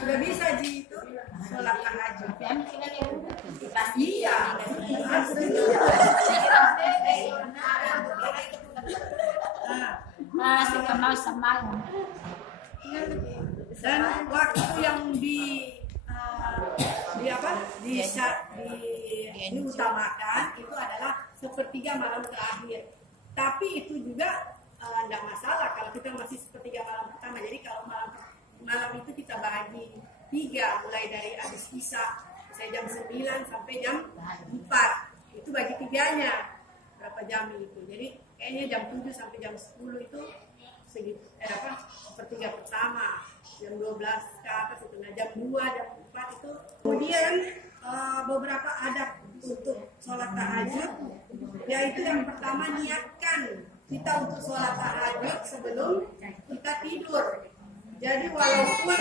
sudah bisa Ji itu sholat tahajud. Iya. Masih mau sama. Dan waktu yang diutamakan itu adalah sepertiga malam terakhir. Tapi itu juga tidak masalah kalau kita masih sepertiga malam pertama. Jadi kalau malam itu kita bahagi 3, mulai dari habis isya, saya jam 9 sampai jam 4. Itu bagi 3-nya berapa jam itu. Jadi kayaknya jam 7 sampai jam 10 itu sepertiga pertama. Jam 12 ke atas itu. Nah jam 2, jam 4 itu. Kemudian beberapa adab untuk sholat tahajud, yaitu yang pertama niatkan kita untuk sholat tahajud sebelum kita tidur. Jadi walaupun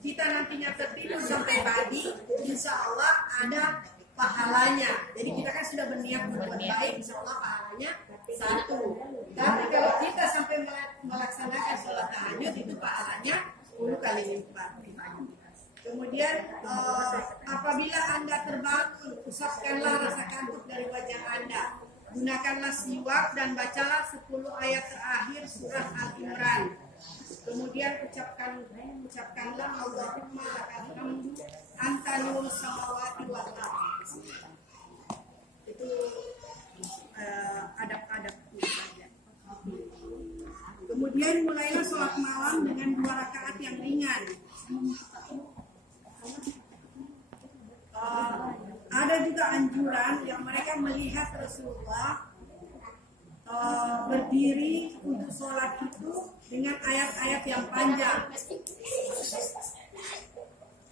kita nantinya tertidur sampai pagi, insya Allah ada pahalanya. Jadi kita kan sudah berniat berbuat baik, insya Allah pahalanya 1. Tapi kalau kita sampai melaksanakan sholat tahajud, itu pahalanya 10 kali lipat. Kemudian apabila Anda terbangun, usapkanlah rasa kantuk dari wajah Anda. Gunakanlah siwak dan bacalah 10 ayat terakhir surah Al-Imran. Kemudian ucapkanlah Allahumma lakal hamdu anta nurus samawati wal ardh. Itu adab-adab. Kemudian mulailah sholat malam dengan 2 rakaat yang ringan. Ada juga anjuran yang mereka melihat Rasulullah berdiri untuk sholat itu dengan ayat-ayat yang panjang.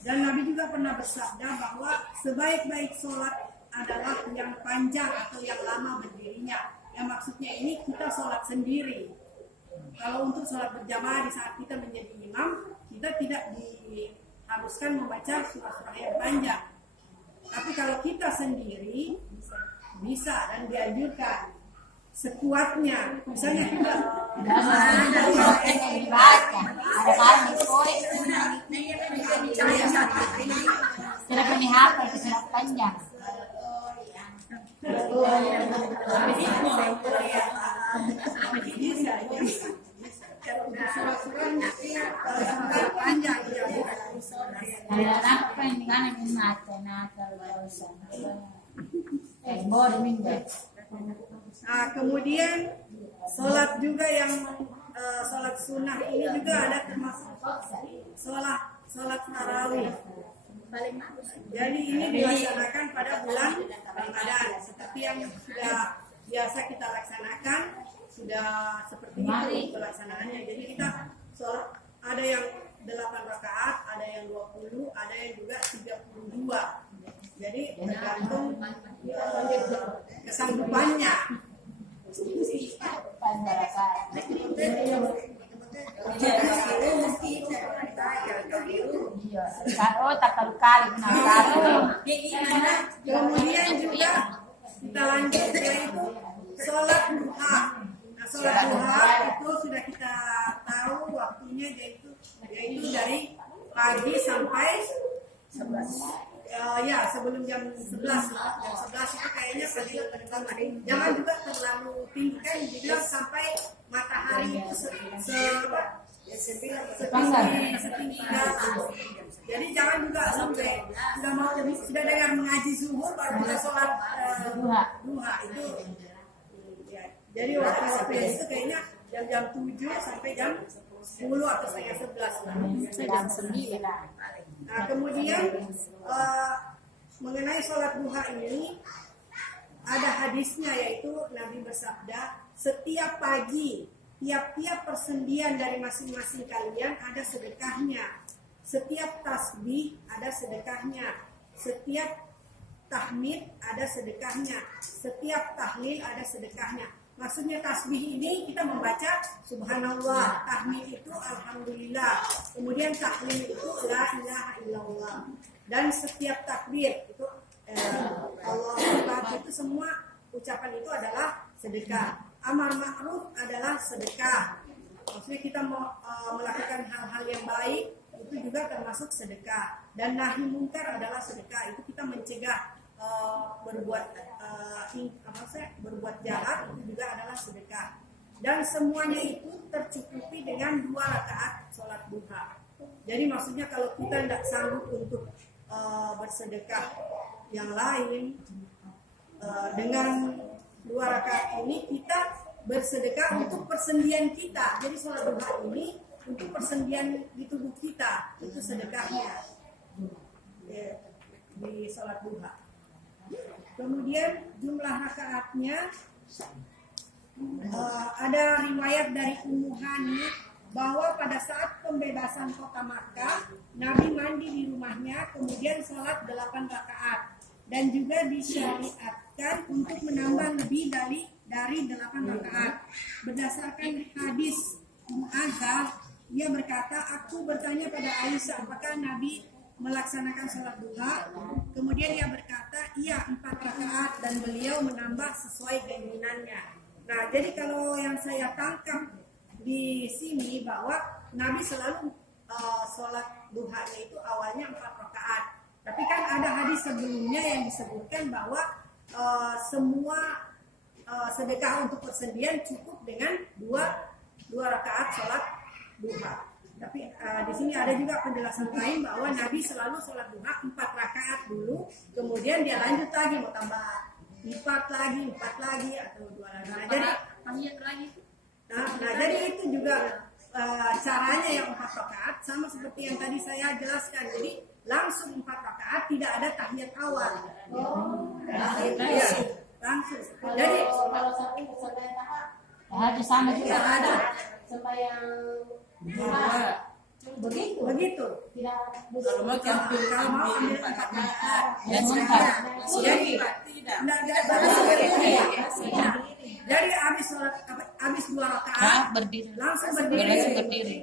Dan Nabi juga pernah bersabda bahwa sebaik-baik sholat adalah yang panjang atau yang lama berdirinya. Yang maksudnya ini kita sholat sendiri. Kalau untuk sholat berjamaah di saat kita menjadi imam, kita tidak diharuskan membaca surah-surah yang panjang. Tapi kalau kita sendiri bisa dan dianjurkan sekuatnya. Misalnya kita tidak punya apa itu surat panjang. surah panjang ya. Apa yang dengan mata barusan. Nah, kemudian sholat juga yang sholat sunnah ini juga ada termasuk sholat tarawih. Jadi ini dilaksanakan pada bulan Ramadan seperti yang sudah biasa kita laksanakan, sudah seperti itu pelaksanaannya. Jadi kita sholat ada yang 8 rakaat, ada yang 20, ada yang juga 32. Jadi tergantung kesanggupannya. Oh, tak kali Kemudian juga kita lanjut yaitu sholat duha. Nah, sholat duha itu sudah kita tahu waktunya yaitu dari pagi sampai 11. Ya sebelum jam 11 lah. Jam 11 itu kayaknya paling jangan juga terlalu tinggi kan, dibilang sampai matahari itu setinggi dalam. Jadi jangan juga sampai sudah dengar mengaji zuhur baru kita sholat duha itu. Ya. Jadi waktu itu kayaknya jam 7 sampai jam 10 atau setengah 11 lah. Jam 9. Nah, kemudian mengenai sholat duha ini ada hadisnya, yaitu Nabi bersabda, setiap pagi tiap-tiap persendian dari masing-masing kalian ada sedekahnya, setiap tasbih ada sedekahnya, setiap tahmid ada sedekahnya, setiap tahlil ada sedekahnya. Maksudnya tasbih ini kita membaca subhanallah, tahmid itu alhamdulillah, kemudian tahlil itu la ilaha illallah, dan setiap takbir itu Allahu Akbar, itu semua ucapan itu adalah sedekah. Amar ma'ruf adalah sedekah. Maksudnya kita mau melakukan hal-hal yang baik, itu itu juga termasuk sedekah. Dan nahi mungkar adalah sedekah. Itu kita mencegah berbuat jahat, itu juga adalah sedekah. Dan semuanya itu tercukupi dengan 2 rakaat sholat duha. Jadi maksudnya kalau kita tidak sanggup untuk bersedekah yang lain, dengan 2 rakaat ini kita bersedekah untuk persendian kita. Jadi sholat duha ini untuk persendian di tubuh kita, itu sedekahnya di sholat duha. Kemudian jumlah rakaatnya, ada riwayat dari Ummu Hani bahwa pada saat pembebasan kota Makkah, Nabi mandi di rumahnya, kemudian sholat 8 rakaat, dan juga disyariatkan untuk menambah lebih dari 8 rakaat. Berdasarkan hadis Mu'adzah, ia berkata, aku bertanya pada Aisyah, apakah Nabi melaksanakan sholat duha? Kemudian ia berkata, iya 4 rakaat, dan beliau menambah sesuai keinginannya. Nah, jadi kalau yang saya tangkap di sini bahwa Nabi selalu sholat duhanya itu awalnya 4 rakaat. Tapi kan ada hadis sebelumnya yang disebutkan bahwa semua sedekah untuk persendian cukup dengan 2 rakaat sholat duha. Tapi di sini ada juga penjelasan lain bahwa Nabi selalu sholat duha 4 rakaat dulu, kemudian dia lanjut lagi mau tambah 4 lagi atau 2 lagi. Nah, jadi itu juga caranya yang 4 rakaat sama seperti yang tadi saya jelaskan. Jadi langsung 4 rakaat, tidak ada tahiyat awal. Iya, langsung. Jadi kalau satu bersaudara Itu sama juga. tidak ada. sembahyang begitu. Begitu. Tidak Kalau mau campur Kalau mau ambil 4 rakaat. ya Sebentar. Jadi tidak. Jadi habis 2 rakaat Nah, berdiri. langsung Langsung berdiri. berdiri.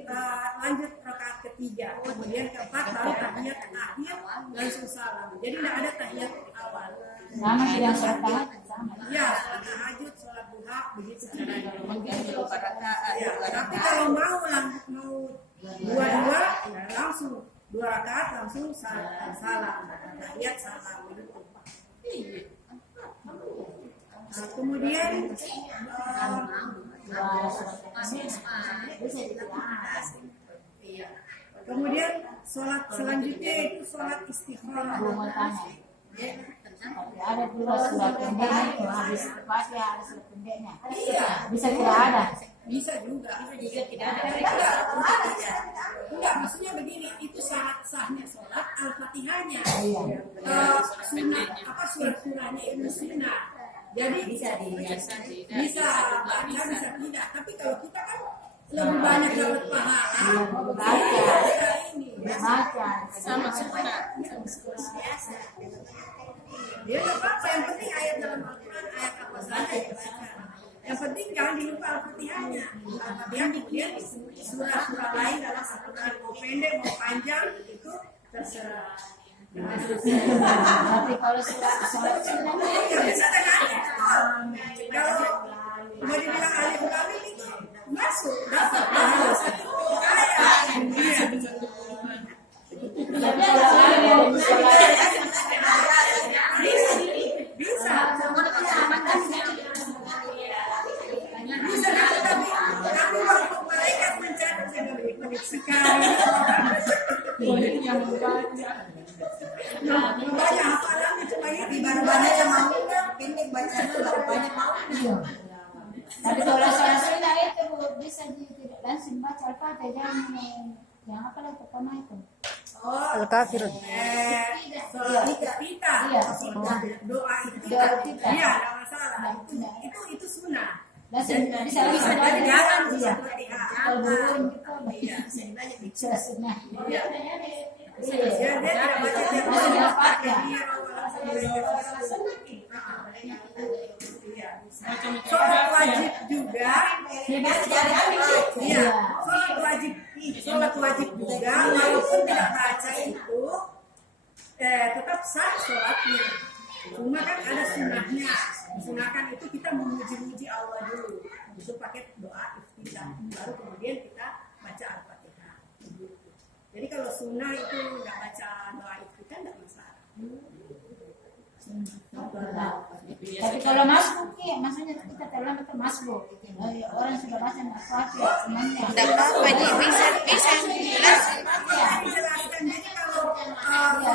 Lanjut rakaat ketiga, kemudian keempat baru tahiyat akhir langsung salam. Jadi tidak ada tahiyat awal. Sama tidak sholat tahajud sama. Ya, sholat tahajud, sholat duha begitu caranya. Mengganti 4 rakaat. Ya, tapi kalau mau dua-dua ya langsung 2 rakaat langsung salam, tahiyat salam begitu. Nah, kemudian kemudian sholat selanjutnya itu sholat istikharah. Mau tanya. Ada pula surat pendeknya itu habis pasti ada surat pendeknya. Bisa tidak ada. Bisa juga. Tidak ada. Enggak, maksudnya begini, itu syarat sahnya sholat al-fatihahnya. Iya. Surat-suratnya itu sunnah. Jadi bisa baca, bisa tidak. Tapi kalau kita kan lebih banyak dapat pahala. Baca. Ini. Baca. Sama sunnah. Ya nggak apa-apa, yang penting ayat dalam Al-Quran, ayat apa saja dibaca. Yang penting jangan dilupa Al-Fatihahnya. Al-Fatihah kemudian surah-surah lain dalam Al-Quran, mau pendek mau panjang itu terserah. Tapi kalau sudah sholat sunnah Ya bisa dengan kalau mau dibilang alif lam mim itu masuk dapat pahala satu ayat. Bisa tapi waktu malaikat mencatat menit sekali. Banyak hafalannya cuma ini baru banyak yang mau pendek bacanya baru banyak mau. Tapi kalau sholat sunnah itu bisa langsung baca Al-Fatihah yang apa lagi pertama itu? Al-Kafir. Sholat kita. Iya. Doa itu Doa kita. Iya, enggak masalah. Itu sunnah. Bisa Jadi jangan iya. Kalau belum Iya. itu sunnah. Iya. Iya. Ya, dia tidak baca tiap Masih hari. Al-Fatihah. Sholat wajib juga. Iya, sholat wajib juga. Walaupun tidak baca itu, tetap sah sholatnya. Cuma kan ada sunnahnya. Disunahkan itu kita memuji-muji Allah dulu. Itu pakai doa iftitah. Baru kemudian kita baca Al-Fatihah. Jadi kalau sunnah itu nggak baca doa itu kan nggak masalah. Tapi kalau masbuk ya, maksudnya kita terlambat ke masbuk. Orang sudah baca Al-Fatihah, semuanya. Tidak apa-apa, bisa dijelasin. Dijelaskan. Jadi kalau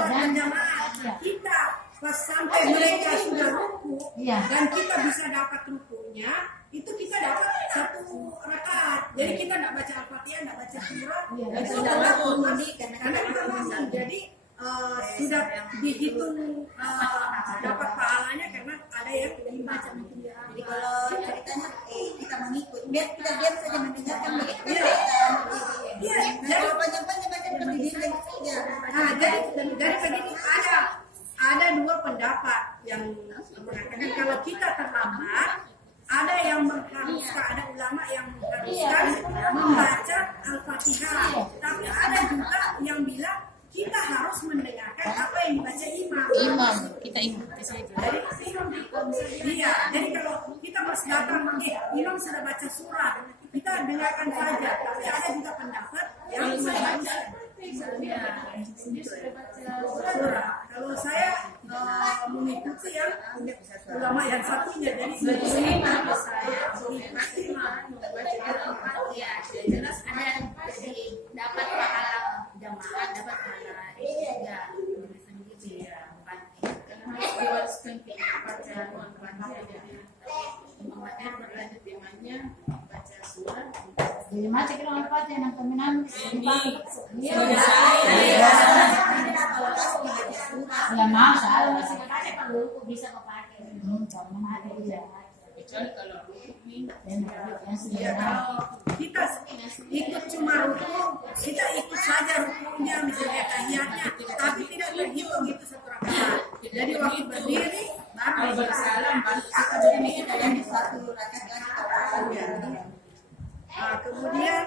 berjamaah kita pas sampai mereka sudah ruku dan kita bisa dapat rukunya, itu kita dapat satu rakaat. Jadi kita nggak baca Al-Fatihah, nggak baca surah, itu dapat karena kita masuk. Jadi sudah dihitung dapat pahalanya karena ada yang dibaca. Jadi kalau ceritanya kita mengikut, biar kita diam saja mendengarkan begitu. Iya, Kalau panjang-panjang baca berdiri saja. nah, jadi begini ada dua pendapat yang mengatakan kalau kita terlambat, ada yang mengharuskan, ada ulama yang mengharuskan membaca Al-Fatihah, tapi ada juga yang bilang kita harus mendengarkan apa yang dibaca imam. Kita ikuti saja. Jadi iya, jadi kalau kita pas datang, imam sudah baca surah, kita dengarkan saja. Tapi ada juga pendapat yang mengharuskan surah. Kalau saya mengikuti yang ulama yang satunya, jadi Ya, jelas ada dapat pahala jamaah, dapat pahala ya sendiri ya. Diwariskan kita baca Al-Fatihah berlanjut imannya baca surah. Jadi macam kita Al-Fatihah yang kami nangis. Ya maaf, saya masih pakai kalau bisa pakai. Jangan ada dia. Kecuali kalau rukun ya, kalau kita ikut cuma rukun, kita ikut saja rukunnya, misalnya tahiyatnya, tapi tidak terhitung itu satu rakaat. Jadi waktu berdiri baru bersalam baru Kita berdiri kita yang di satu rakaat. Nah, kemudian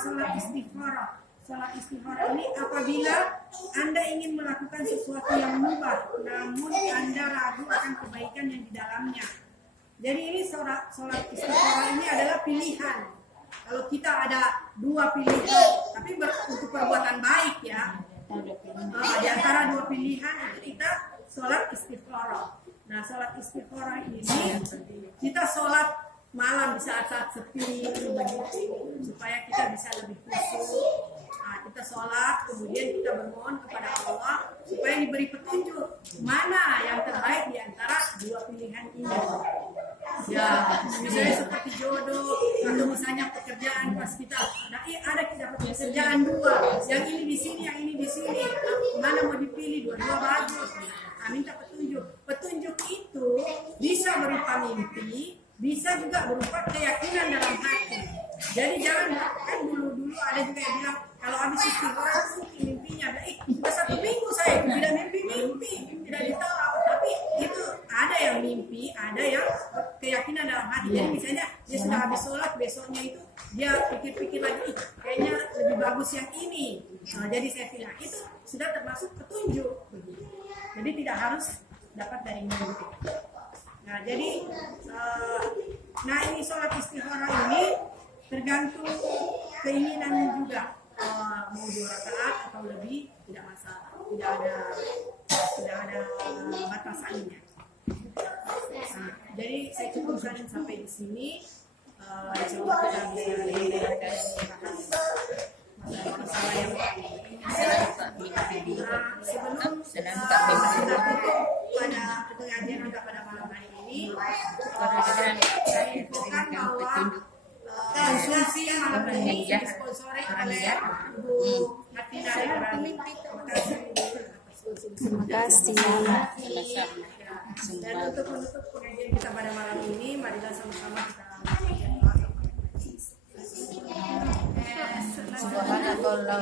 sholat istikharah. Sholat istikharah ini apabila Anda ingin melakukan sesuatu yang mubah, namun Anda ragu akan kebaikan yang di dalamnya. Jadi ini sholat istikharah ini adalah pilihan. Kalau kita ada dua pilihan, tapi untuk perbuatan baik ya. Di antara dua pilihan kita sholat istikharah. Nah, sholat istikharah ini kita sholat malam di saat-saat sepi begitu, supaya kita bisa lebih khusyuk. Nah, kita sholat, kemudian kita bermohon kepada Allah supaya diberi petunjuk mana yang terbaik di antara dua pilihan ini. Ya, misalnya seperti jodoh atau misalnya pekerjaan pas kita ada kita pekerjaan dua, yang ini di sini, yang ini di sini, mana mau dipilih, dua-dua bagus. Nah, minta petunjuk. Petunjuk itu bisa berupa mimpi, bisa juga berupa keyakinan dalam hati. Jadi jangan, kan dulu ada juga yang bilang kalau habis istighfar mimpinya sudah 1 minggu saya tidak mimpi, tidak ditahu apa, tapi itu ada yang mimpi, ada yang keyakinan dalam hati. Jadi misalnya dia sudah habis sholat, besoknya itu dia pikir-pikir lagi, kayaknya lebih bagus yang ini. Nah, jadi saya bilang itu sudah termasuk petunjuk. Jadi tidak harus dapat dari mimpi. Nah, jadi ini sholat istikharah ini tergantung keinginan juga, mau 2 rakaat atau lebih tidak masalah, tidak ada batasannya. Nah, jadi saya cukupkan sampai di sini. Coba kita bisa masalah yang sebelum kita tutup pada pengajian kita pada malam hari ini, saya infokan bahwa konsumsi malam ini disponsori oleh Bu Martina Rebrani. Terima kasih. Dan untuk menutup pengajian kita pada malam ini, marilah sama-sama kita Subhanallah.